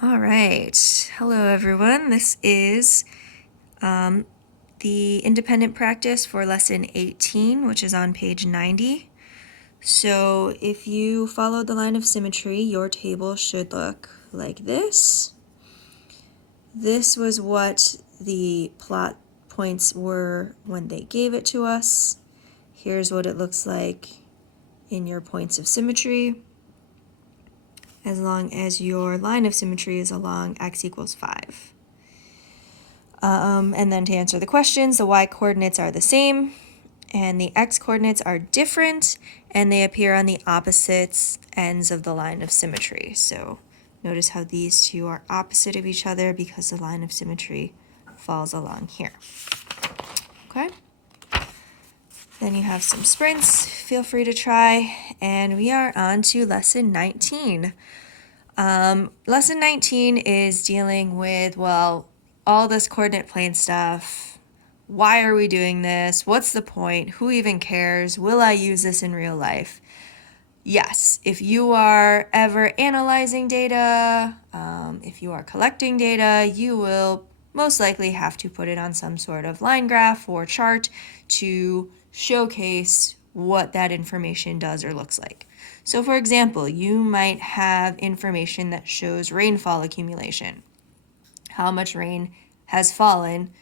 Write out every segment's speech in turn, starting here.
All right. Hello, everyone. This is the independent practice for lesson 18, which is on page 90. So if you followed the line of symmetry, your table should look like this. This was what the plot points were when they gave it to us. Here's what it looks like in your points of symmetry, as long as your line of symmetry is along x equals 5. And then to answer the questions, the y coordinates are the same and the x coordinates are different, and they appear on the opposite ends of the line of symmetry. So notice how these two are opposite of each other because the line of symmetry falls along here. Okay? Then you have some sprints. Feel free to try. And we are on to lesson 19. Lesson 19 is dealing with, well, all this coordinate plane stuff. Why are we doing this? What's the point? Who even cares? Will I use this in real life? Yes, if you are ever analyzing data, if you are collecting data, you will most likely have to put it on some sort of line graph or chart to showcase what that information does or looks like. So for example, you might have information that shows rainfall accumulation, how much rain has fallen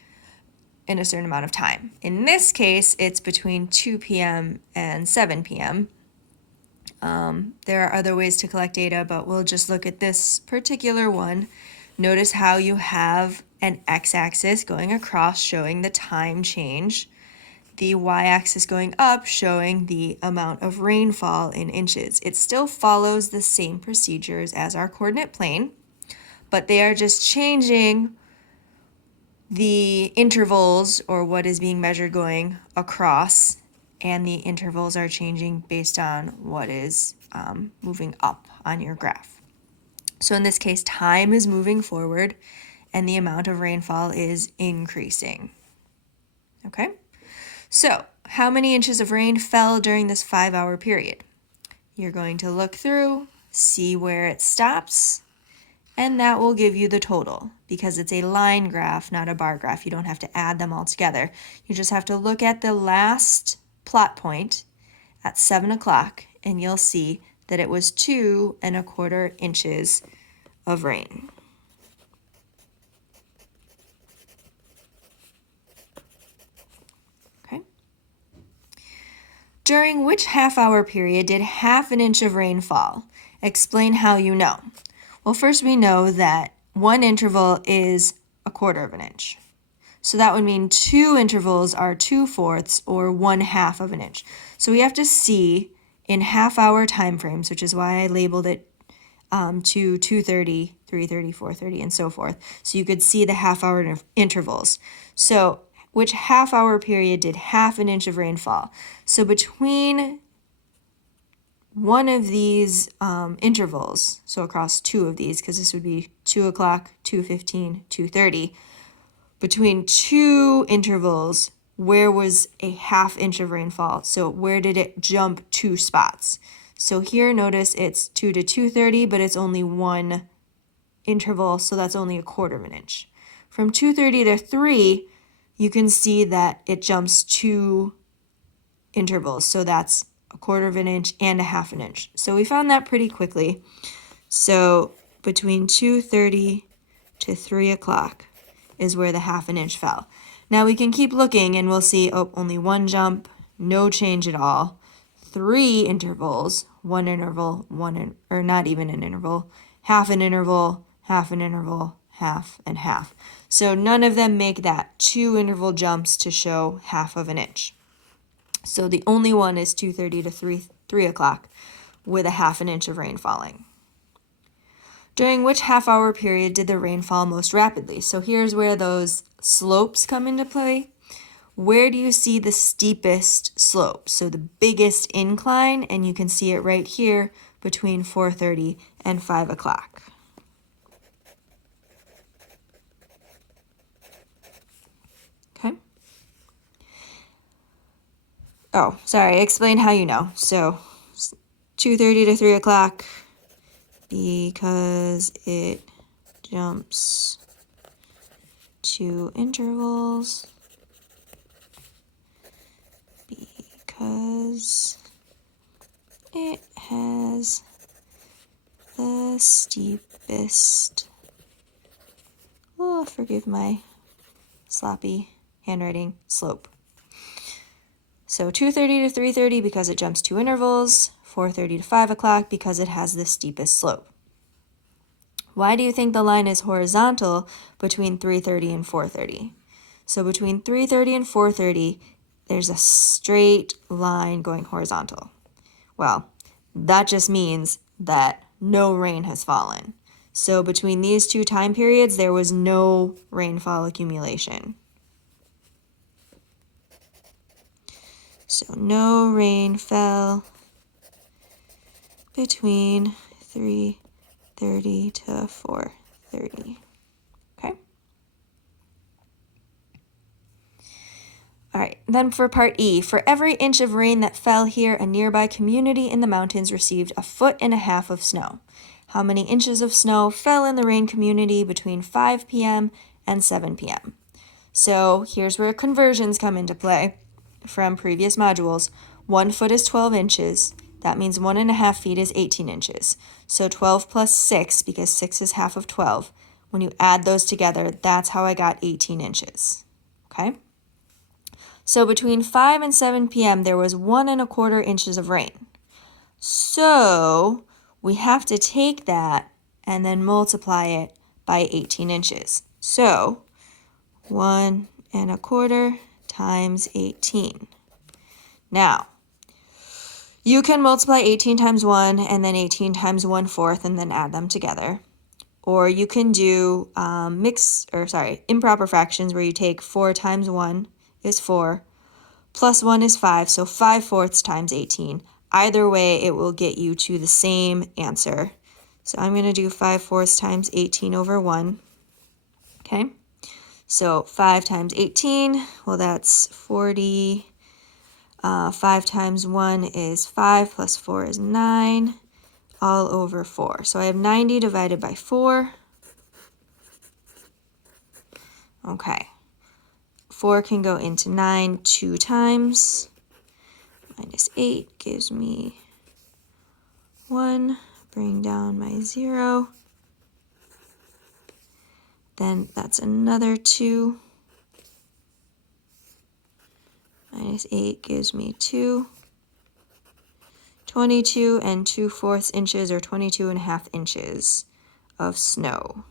in a certain amount of time. In this case, it's between 2 p.m. and 7 p.m. There are other ways to collect data, but we'll just look at this particular one. Notice how you have an x-axis going across showing the time change, the y-axis going up showing the amount of rainfall in inches. It still follows the same procedures as our coordinate plane, but they are just changing the intervals or what is being measured going across, and the intervals are changing based on what is moving up on your graph. So in this case, time is moving forward and the amount of rainfall is increasing. Okay, so how many inches of rain fell during this 5-hour period? You're going to look through, see where it stops, and that will give you the total. Because it's a line graph, not a bar graph, you don't have to add them all together. You just have to look at the last plot point at 7 o'clock and you'll see that it was 2¼ inches of rain. Okay. During which half-hour period did ½ inch of rain fall? Explain how you know. Well, first we know that one interval is 1/4 inch. So that would mean 2 intervals are 2/4 or 1/2 of an inch. So we have to see in half-hour time frames, which is why I labeled it to 2:30, 3:30, 4:30, and so forth. So you could see the half-hour intervals. So which half-hour period did ½ inch of rain fall? So between one of these intervals, so across two of these, because this would be 2 o'clock, 2:15, 2:30, between two intervals, where was a ½ inch of rainfall? So where did it jump 2 spots? So here, notice it's 2 to 2:30, but it's only one interval, so that's only 1/4 inch. From 2:30 to 3, you can see that it jumps 2 intervals, so that's 1/4 inch and ½ inch. So we found that pretty quickly. So between 2:30 to 3 o'clock is where the ½ inch fell. Now we can keep looking and we'll see, oh, only one jump, no change at all. 3 intervals, one interval, or not even an interval, half an interval, half an interval, half and half. So none of them make that 2 interval jumps to show ½ inch. So the only one is 2:30 to 3 o'clock with a ½ inch of rain falling. During which half-hour period did the rain fall most rapidly? So here's where those slopes come into play. Where do you see the steepest slope? So the biggest incline, and you can see it right here between 4:30 and 5 o'clock. Okay. Oh, sorry, explain how you know. So 2:30 to 3 o'clock, because it jumps 2 intervals because it has the steepest, oh, forgive my sloppy handwriting, slope. So 2:30 to 3:30 because it jumps 2 intervals, 4:30 to 5 o'clock because it has the steepest slope. Why do you think the line is horizontal between 3:30 and 4:30? So between 3:30 and 4:30, there's a straight line going horizontal. Well, that just means that no rain has fallen. So between these two time periods, there was no rainfall accumulation. So no rain fell between 3:30 to 4:30. Okay? All right, then for part E, for every inch of rain that fell here, a nearby community in the mountains received 1.5 feet of snow. How many inches of snow fell in the rain community between 5 p.m. and 7 p.m.? So here's where conversions come into play from previous modules. 1 foot is 12 inches. That means 1.5 feet is 18 inches. So 12 plus 6, because 6 is half of 12. When you add those together, that's how I got 18 inches. Okay? So between 5 and 7 p.m., there was 1.25 inches of rain. So we have to take that and then multiply it by 18 inches. So 1.25 times 18. Now, you can multiply 18 times 1 and then 18 times 1/4 and then add them together. Or you can do improper fractions where you take 4 times 1 is 4, plus 1 is 5, so 5/4 times 18. Either way, it will get you to the same answer. So I'm going to do 5/4 times 18 over 1. Okay, so 5 times 18, well, that's 40. 5 times 1 is 5, plus 4 is 9, all over 4. So I have 90 divided by 4. Okay. 4 can go into 9 2 times. Minus 8 gives me 1. Bring down my 0. Then that's another 2. Minus 8 gives me 2. 22 2/4 inches, or 22.5 inches of snow.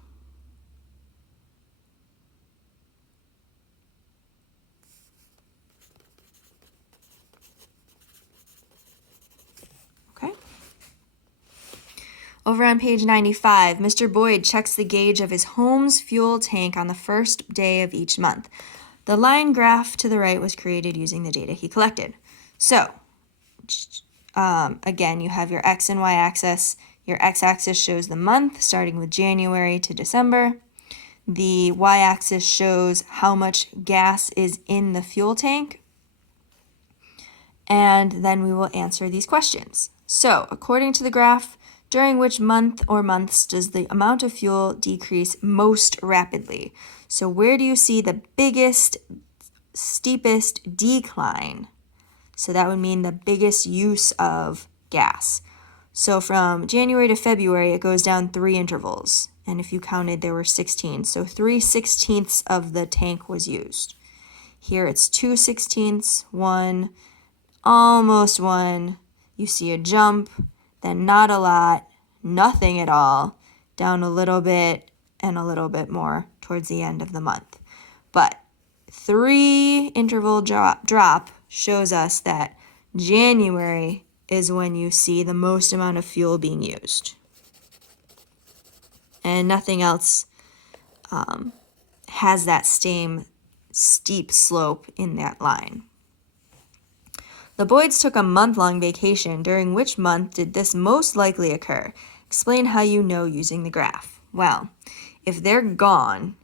Okay. Over on page 95, Mr. Boyd checks the gauge of his home's fuel tank on the first day of each month. The line graph to the right was created using the data he collected. So, again, you have your X and Y axis. Your X-axis shows the month, starting with January to December. The Y-axis shows how much gas is in the fuel tank. And then we will answer these questions. So, according to the graph, during which month or months does the amount of fuel decrease most rapidly? So where do you see the biggest, steepest decline? So that would mean the biggest use of gas. So from January to February, it goes down 3 intervals. And if you counted, there were 16. So 3/16 of the tank was used. Here it's 2/16, 1, almost 1. You see a jump, then not a lot, nothing at all, down a little bit, and a little bit more towards the end of the month. But 3 interval drop shows us that January is when you see the most amount of fuel being used. And nothing else has that same steep slope in that line. The Boyds took a month-long vacation. During which month did this most likely occur? Explain how you know using the graph. Well, if they're gone,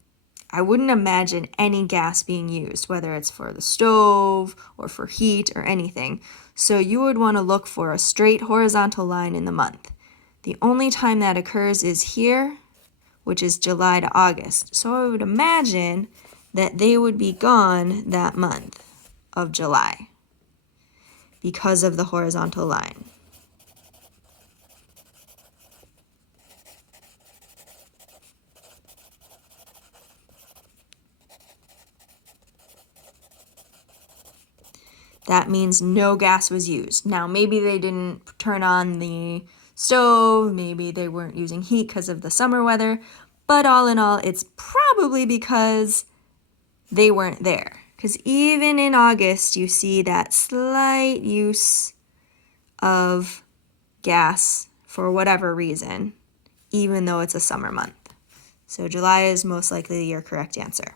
I wouldn't imagine any gas being used, whether it's for the stove or for heat or anything. So you would want to look for a straight horizontal line in the month. The only time that occurs is here which is July to August. So I would imagine that they would be gone that month of July because of the horizontal line. That means no gas was used. Now, maybe they didn't turn on the stove, maybe they weren't using heat because of the summer weather, but all in all, it's probably because they weren't there. Because even in August, you see that slight use of gas for whatever reason, even though it's a summer month. So July is most likely your correct answer.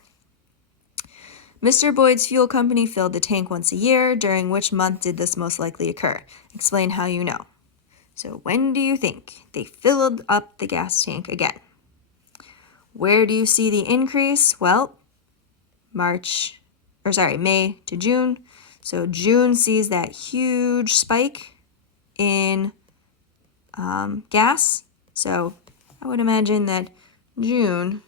Mr. Boyd's fuel company filled the tank once a year. During which month did this most likely occur? Explain how you know. So when do you think they filled up the gas tank again? Where do you see the increase? Well, May to June. So June sees that huge spike in gas. So I would imagine that June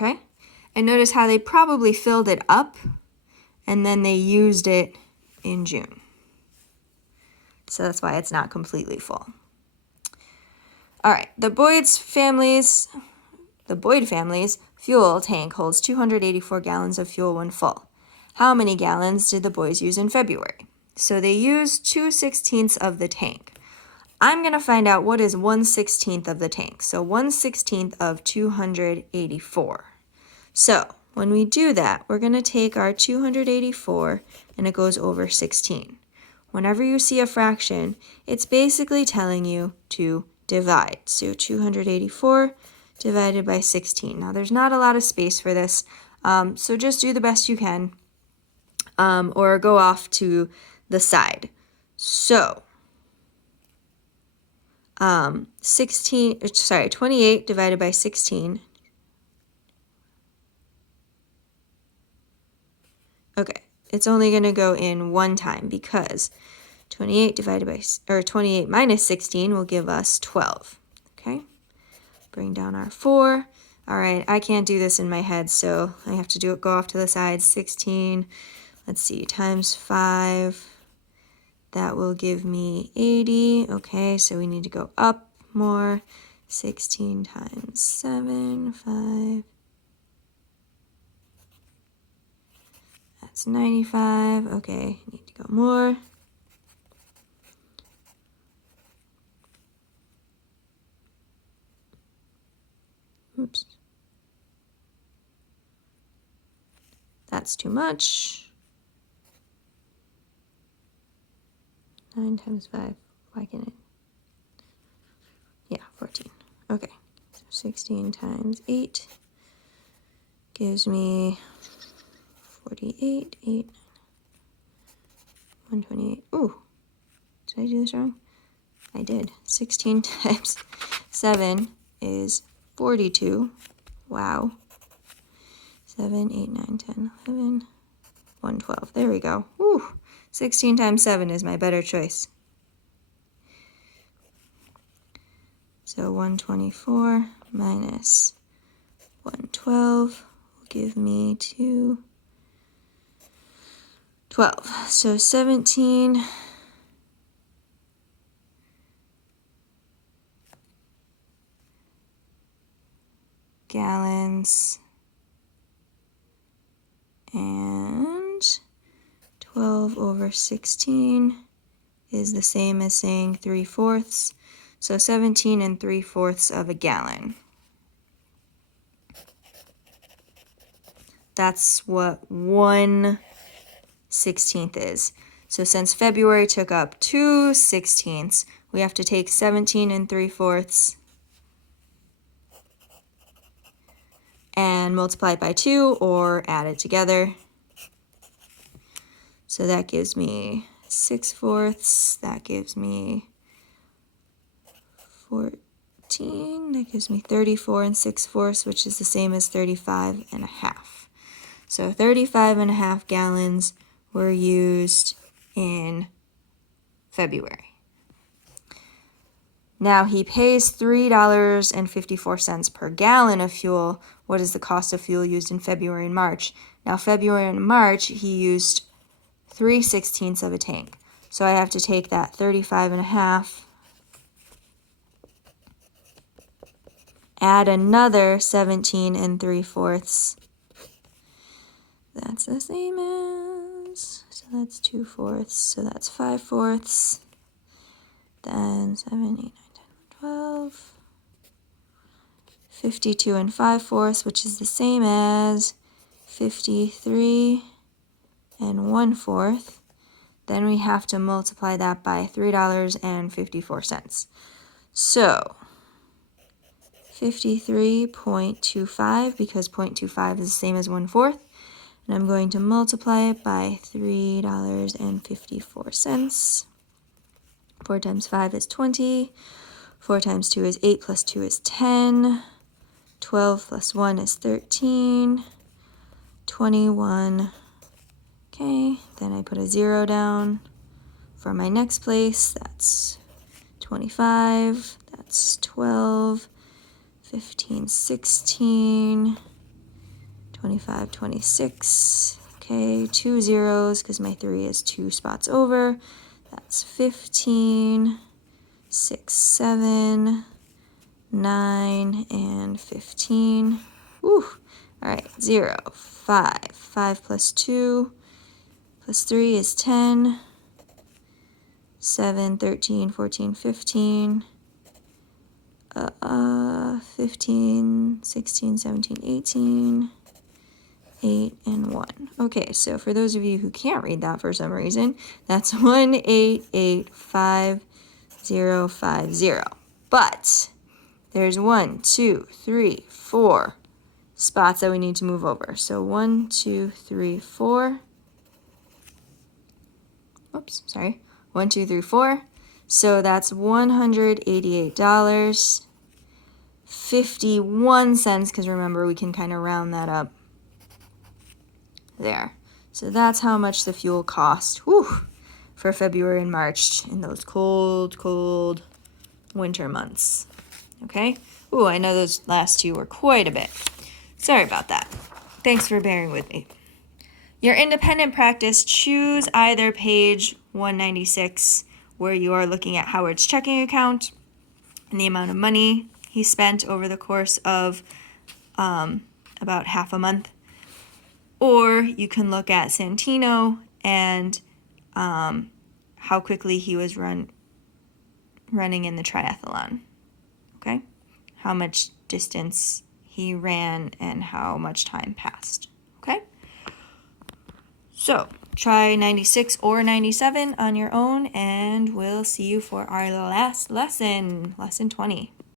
okay? And notice how they probably filled it up and then they used it in June. So that's why it's not completely full. All right, the Boyd family's fuel tank holds 284 gallons of fuel when full. How many gallons did the boys use in February? So they used 2/16 of the tank. I'm going to find out what is 1/16 of the tank. So 1/16 of 284. So when we do that, we're going to take our 284 and it goes over 16. Whenever you see a fraction, it's basically telling you to divide. So 284 divided by 16. Now there's not a lot of space for this, so just do the best you can, or go off to the side. So 28 divided by 16. Okay, it's only going to go in one time because 28 minus 16 will give us 12. Okay, bring down our 4. All right, I can't do this in my head, so I have to go off to the side. 16, let's see, times 5. That will give me 80. Okay, so we need to go up more. 16 times 7, 5. That's 95. Okay, need to go more. Oops. That's too much. 9 times 5. Why can't it? Yeah, 14. Okay, so 16 times 8 gives me 48, 8, 128. Ooh, did I do this wrong? I did. 16 times 7 is 42. Wow. 7, 8, 9, 10, 11, 112. There we go. Ooh, 16 times 7 is my better choice. So 124 minus 112 will give me 212. So 17 gallons and 12 over 16 is the same as saying 3/4. So 17 3/4 of a gallon. That's what 1/16 is. So since February took up 2/16, we have to take 17 3/4 and multiply it by 2 or add it together. So that gives me 6/4, that gives me 14, that gives me 34 6/4, which is the same as 35.5. So 35.5 gallons were used in February. Now he pays $3.54 per gallon of fuel. What is the cost of fuel used in February and March? Now February and March he used 3/16 of a tank. So I have to take that 35.5, add another 17 3/4. That's the same as, so that's 2/4, so that's 5/4. Then 7, 8, 9, 10, 12. 52 5/4, which is the same as 53 1/4. Then we have to multiply that by $3.54. So 53.25, because 0.25 is the same as 1/4. And I'm going to multiply it by $3.54. 4 times 5 is 20. 4 times 2 is 8, plus 2 is 10. 12 plus 1 is 13. 21. Okay, then I put a 0 down for my next place. That's 25. That's 12. 15, 16. 25, 26. Okay, 2 zeros because my 3 is 2 spots over. That's 15, 6, 7, 9, and 15. Woo! All right, 0, 5. 5 plus 2 plus 3 is 10. 7, 13, 14, 15. 15, 16, 17, 18. 8 and 1. Okay, so for those of you who can't read that for some reason, that's 1885050. But there's 1, 2, 3, 4 spots that we need to move over. So 1, 2, 3, 4. Oops, sorry. 1, 2, 3, 4. So that's $188.51, because remember we can kind of round that up. There. So that's how much the fuel cost for February and March in those cold, cold winter months. Okay? I know those last two were quite a bit. Sorry about that. Thanks for bearing with me. Your independent practice, choose either page 196, where you are looking at Howard's checking account and the amount of money he spent over the course of about half a month. Or you can look at Santino and how quickly he was running in the triathlon. Okay? How much distance he ran and how much time passed. Okay? So try 96 or 97 on your own, and we'll see you for our last lesson, lesson 20.